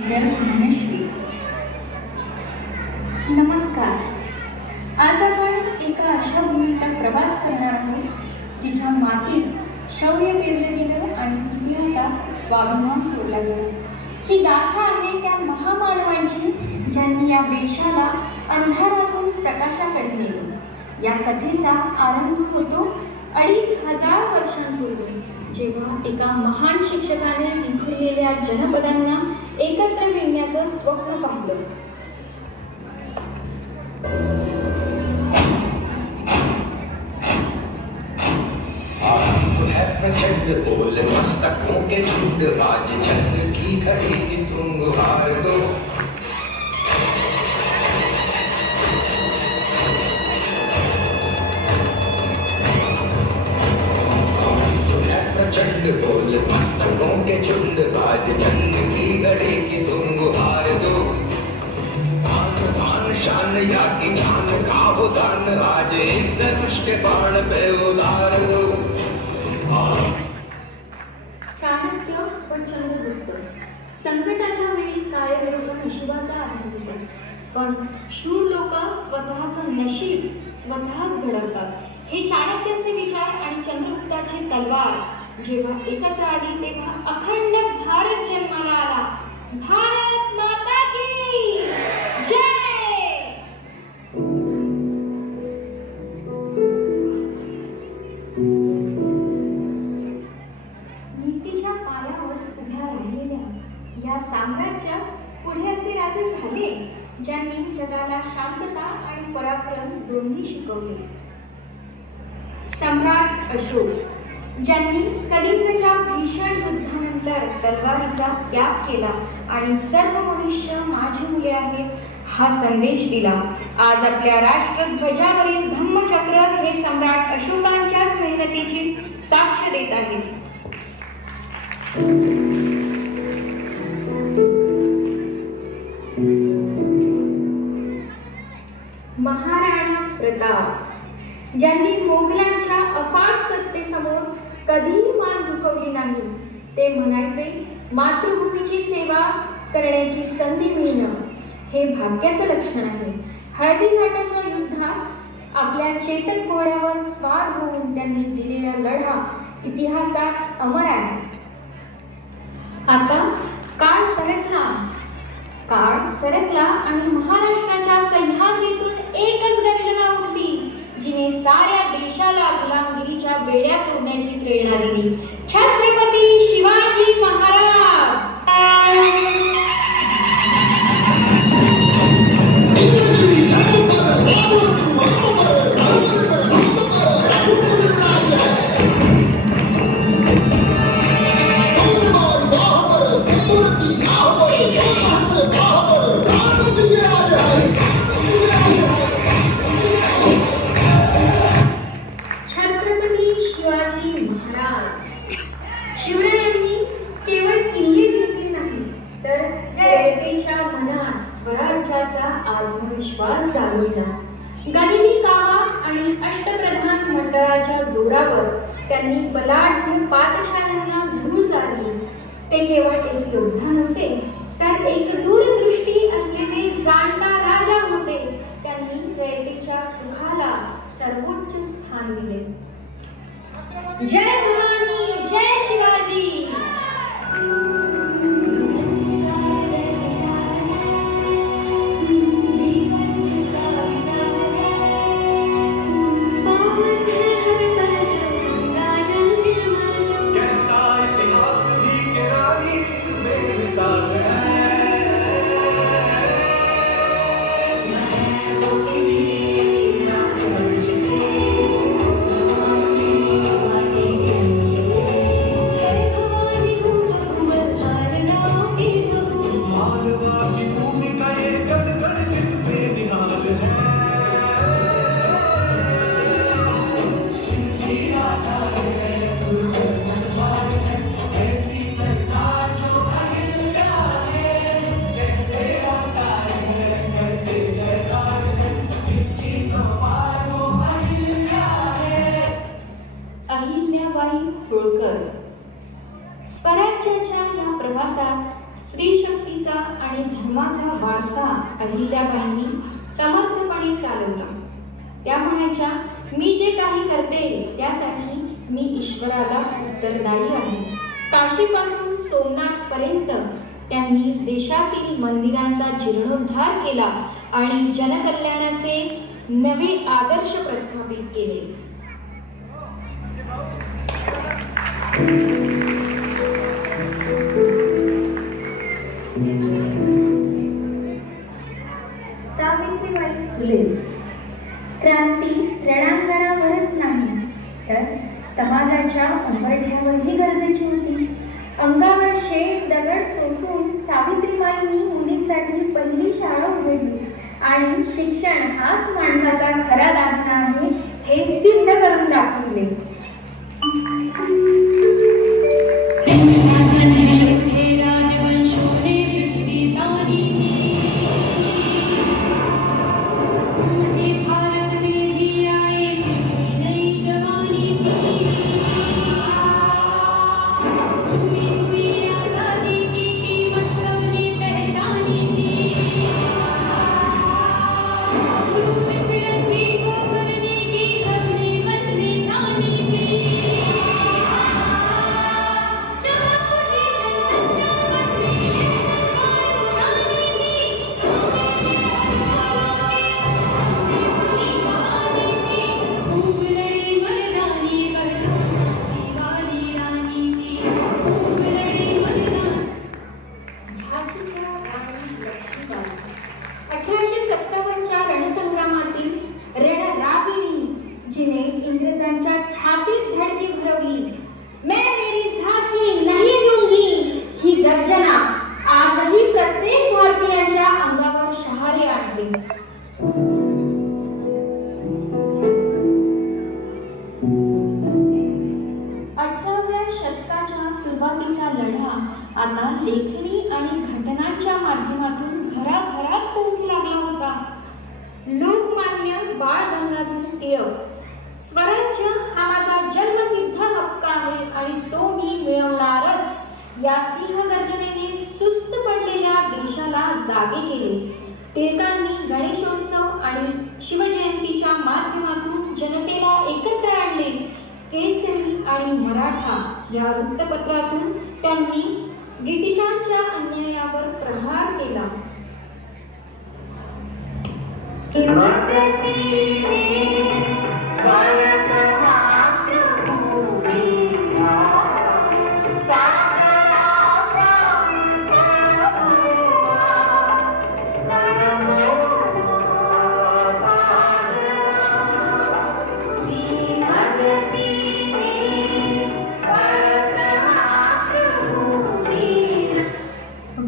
धनश्री. नमस्कार. आज आपण एका अशा भूमीचा प्रवास करणार आहोत जिच्या मातीत शौर्य पेरले गेले आणि इतिहासात स्वाभिमान जोडला गेला. ही गाथा आहे त्या महामानवांची ज्यांनी या देशाला अंधारातून प्रकाशाकडे नेले. या कथेचा आरंभ होतो 2500 वर्षांपूर्वी, जेव्हा एका महान शिक्षकाने विखुरलेल्या जनपदांना एकत्र विणण्याचं स्वप्न पाहिलं. प्रचंड बोल मस्तकों के छुट राज चंद्र की घड़ी की तुम हार दो. प्रचंड बोल मस्तकों के झुंड राज चंद्र की घड़ी की तुम हार दो. आन बान शान या की जान का हो दान राज एक धनुष के बाण पे उतार दो. चाणक्य व चंद्रगुप्त संकटाच्या वेळी कायम लोक नशिबाचा आधार देतात, पण शूर लोक स्वतःचं नशीब स्वतःच घडवतात. हे चाणक्याचे विचार आणि चंद्रगुप्ताची तलवार जेव्हा एकत्र आली तेव्हा अखंड भारत जन्माला आला. भारत माता की जय. नीतीच्या पायावर उभ्या राहिलेल्या या साम्राज्यात पुढे असे राजे झाले ज्यांनी जगाला शांतता आणि पराक्रम दोन्ही शिकवले. सम्राट अशोक, ज्यांनी कलिंगच्या भीषण युद्धानंतर तलवारीचा त्याग केला आणि सर्व मनुष्य माझी मुले आहेत हा संदेश दिला. आज आपल्या राष्ट्रध्वजावरील धम्मचक्र हे सम्राट अशोकांच्याच मेहनतीची साक्ष देत आहे. महाराणा प्रताप, ज्यांनी मोगलांच्या अफाट सत्तेसमोर कधीही मान झुकवली नाही. ते म्हणायचे, मातृभूमीची सेवा करण्याची संधी मिळणं हे भाग्याचं लक्षण आहे. हळदीघाटाच्या युद्धात आपल्या चेतक घोड्यावर स्वार होऊन त्यांनी दिलेला लढा इतिहासात अमर आहे. आता काळ सरकला आणि महाराष्ट्राच्या सह्याद्रीतून एकच गर्जना उठली, जिने साऱ्या देशाला गुलामगिरीच्या बेड्या तोडण्याची प्रेरणा दिली. छत्रपती शिवाजी महाराज. शिवरायांनी केवळ किल्ले जिंकले नाही, तर रयतेच्या मनात स्वराज्याचा आत्मविश्वास जागविला. गनिमी कावा आणि अष्टप्रधान मंडळाच्या जोरावर त्यांनी बलाढ्य पातशाल्यांना धूळ चारली. ते केवळ एक योद्धा नव्हते, तर एक दूरदृष्टी असलेले जाणता राजा होते. त्यांनी रयतेच्या सुखाला सर्वोच्च स्थान दिले. जय भवानी, जय शिवाजी. आणि धर्माचा वारसा अहिल्याबाईंनी समर्थपणे चालवला. त्या म्हणायच्या, मी जे काही करते त्यासाठी मी ईश्वराला उत्तरदायी आहे. काशीपासून सोमनाथपर्यंत त्यांनी देशातील मंदिरांचा जीर्णोद्धार केला आणि जनकल्याणाचे नवे आदर्श प्रस्थापित केले. सावित्रीबाई फुले क्रांती रणांगणावरच नाही तर समाजाच्या उंबरठ्यावरही गरजेची होती. अंगावर शेत दगड सोसून सावित्रीबाईंनी मुलींसाठी पहिली शाळा उघडली आणि शिक्षण हाच माणसाचा खरा दागिना आहे हे सिद्ध करून दाखवले. जिने इंग्रजांच्या छातीत धडकी भरवली. मैं मेरी झांसी नहीं दूंगी ही गर्जना आजही प्रत्येक भारतीयांच्या अंगावर शहारे आणते. अठराव्या शतकाच्या सुरुवातीचा लढा आता लेखणी आणि घटनांच्या माध्यमातून घराघरात पोहोचू लागला होता. लोकमान्य बाळ गंगाधर टिळक, स्वराज्य हा माझा जन्मसिद्ध हक्क आहे आणि तो मी मिळवणारच, या सिंहगर्जनेने सुस्त पडलेल्या देशाला जागे केले. टिळकांनी गणेशोत्सव आणि शिवजयंतीच्या माध्यमातून जनतेला एकत्र आणले. केसरी आणि मराठा या वृत्तपत्रातून त्यांनी ब्रिटिशांच्या अन्यायावर प्रहार केला.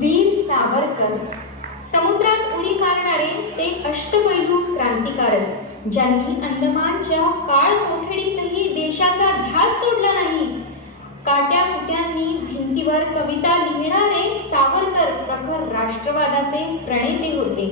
वीर सावरकर, समुद्रात उडी मारणारे ते अष्टपैलू क्रांतिकारक, ज्यांनी अंदमानच्या काळ कोठडीतही देशाचा ध्यास सोडला नाही. काट्याकुट्यांनी भिंतीवर कविता लिहिणारे सावरकर प्रखर राष्ट्रवादाचे प्रणेते होते.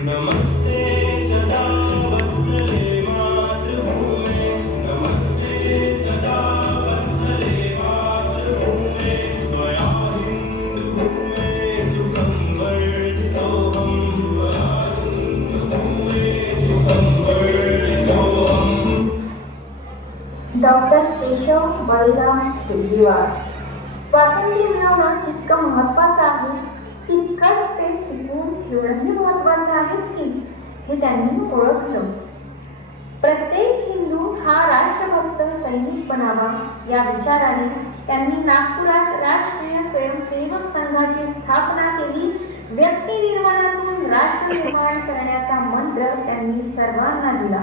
नमस्ते सदा वत्सले मातृभूमे, नमस्ते सदा वत्सले मातृभूमे, त्वया हिन्दुभूमे सुखं वर्धितोऽहं, त्वया हिन्दुभूमे सुखं वर्धितोऽहं. डॉक्टर केशव बळीराम हेड्गेवार, स्वातंत्र्य मिळवणं जितकं महत्त्वाचं आहे तितकंच ते टिकवून ठेवणंही महत्त्वाचं आहेच की, हे त्यांनी ओळखलं. प्रत्येक हिंदू हा राष्ट्रभक्त सैनिक बनावा या विचाराने त्यांनी नागपुरात राष्ट्रीय स्वयंसेवक संघाची स्थापना केली. व्यक्ती निर्माणातून राष्ट्र निर्माण करण्याचा मंत्र त्यांनी सर्वांना दिला.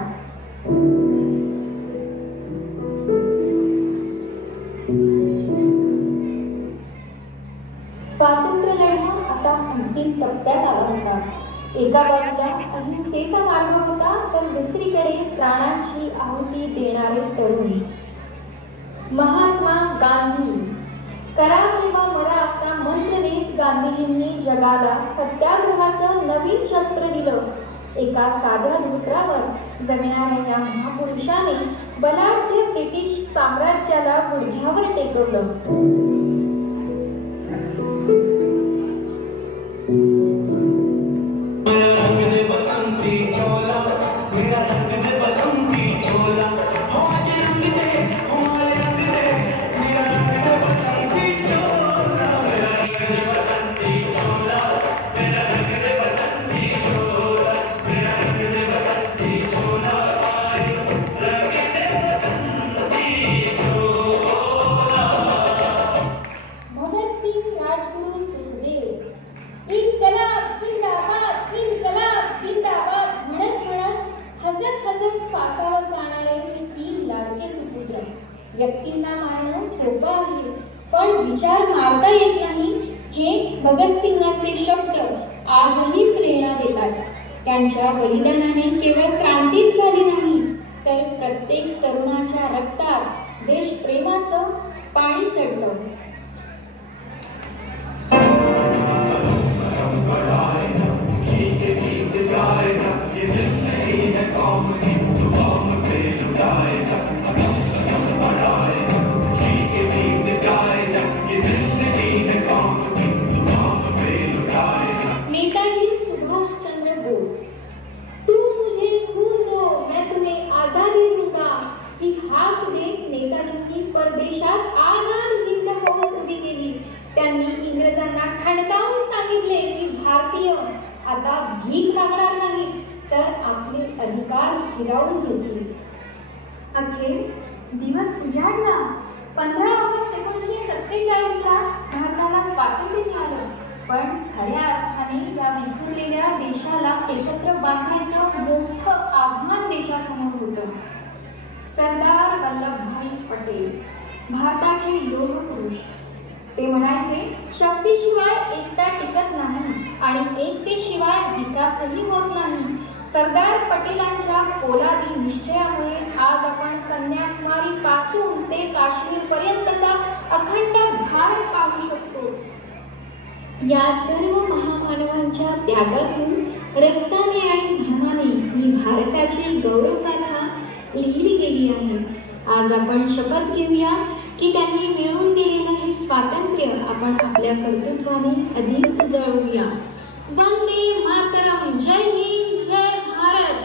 स्वातंत्र्य लढा आता अंतिम टप्प्यात आला होता. एका बाजूला अहिंसेचा मार्ग होता तर दुसरीकडे प्राणांची आहुती देणारे तरुण. महात्मा गांधी करा किंवा मराचा मंत्र देत गांधीजींनी जगाला सत्याग्रहाचं नवीन शस्त्र दिलं. एका साध्या धोत्रावर जगणाऱ्या या महापुरुषाने बलाढ्य ब्रिटिश साम्राज्याला गुडघ्यावर टेकवलं. विचार मारता येत नाही, हे भगतसिंगांचे शब्द आजही प्रेरणा देतात. त्यांच्या बलिदानाने केवळ क्रांतीच झाली नाही, तर प्रत्येक तरुणाच्या रक्तात देशप्रेमाचं पाणी चढलं. नेताजी सुभाषचंद्र बोस, तू मुझे खून दो मैं तुम्हें आजादी दूंगा, ही हाक देत नेताजींनी परदेशात आझाद हिंद फौज उभी केली. त्यांनी इंग्रजांना ठणकावून सांगितले की भारतीय आता भीक मागणार नाही, तर आपले अधिकार हिरावून घेतील. अखेर दिवस उजाडला. 15 ऑगस्ट 1947ला भारताला स्वातंत्र्य मिळालं. पण खऱ्या अर्थाने या विखुरलेल्या देशाला एकत्र बांधायचं मोठं आव्हान देशासमोर होतं. सरदार वल्लभभाई पटेल, भारताचे लोह पुरुष, ते म्हणायचे, शक्तीशिवाय एकता टिकत नाही आणि एकतेशिवाय विकासही होत नाही. सरदार पटेलांच्या पोलादी निश्चयामुळे आज आपण कन्याकुमारी पासून ते काश्मीर पर्यंतचा अखंड भारत पाहू शकतो. या सर्व महामानवांच्या त्यागातून रक्ताने आणि घामाने ही भारताची गौरवगाथा लिहिली गेली आहे. आज आपण शपथ घेऊया की त्यांनी मिळवून दिलेलं हे स्वातंत्र्य आपण आपल्या कर्तृत्वाने अधिक उजळवूया. वंदे मातरम. जय हिंद, जय भारत.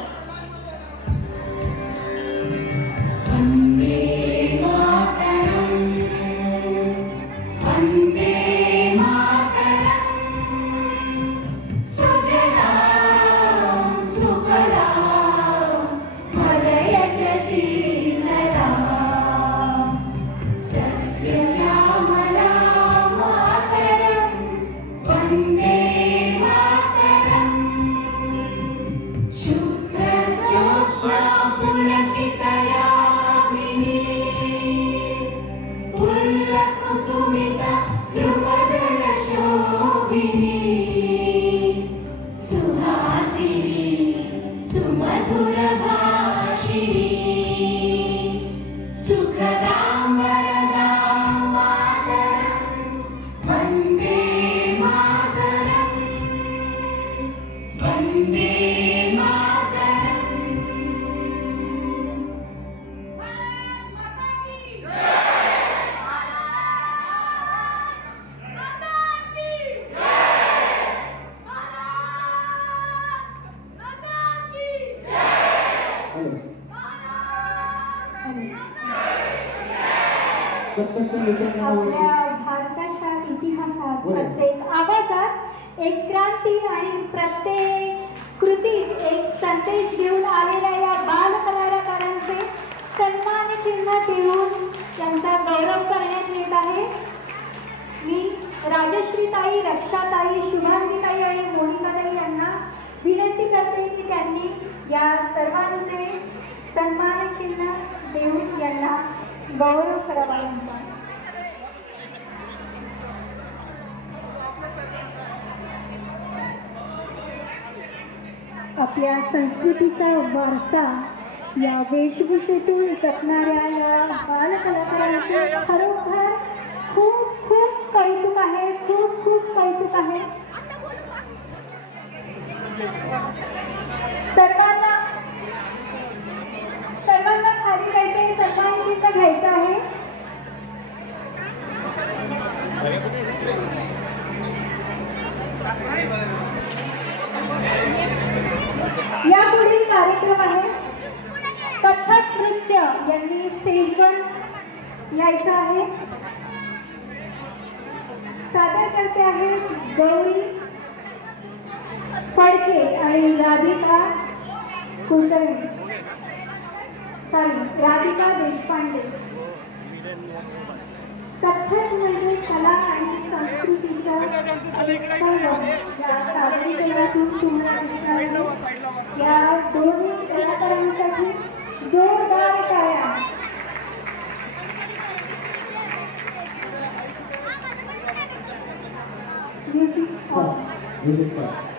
आपल्या भारताच्या इतिहासात प्रत्येक आवाजात एक क्रांती आणि प्रत्येक कृतीत एक संदेश घेऊन आलेल्या या बाल कलाकारांचे सन्मान चिन्ह देऊन त्यांचा गौरव करण्यात येत आहे. मी राजश्रीताई, रक्षाताई, शुभांगीताई आणि मोनिकाताई यांना विनंती करते की त्यांनी या सर्वांचे सन्मान चिन्ह देऊन यांना गौरव करावा. आपल्या संस्कृतीचा वारसा या वेशभूषेतून जपणाऱ्या या बालकलाकारांचे खरोखर खूप खूप कौतुक आहे, खूप खूप कौतुक आहे. सर्वांना खाली काहीतरी सन्मानित घ्यायचं आहे. या पुढील कार्यक्रम आहे कथक नृत्य. यांनी स्टेजवर यायचं आहे. सादर करते आहेत गौरी फडके आणि राधिका कुलकर्णी, राधिका देशपांडे. कथक म्हणजे कला आणि संस्कृतीच्या या सादरीकरणातून तुम्हाला या दोन्ही कलाकारांसाठी जोरदार टाळ्या. Music music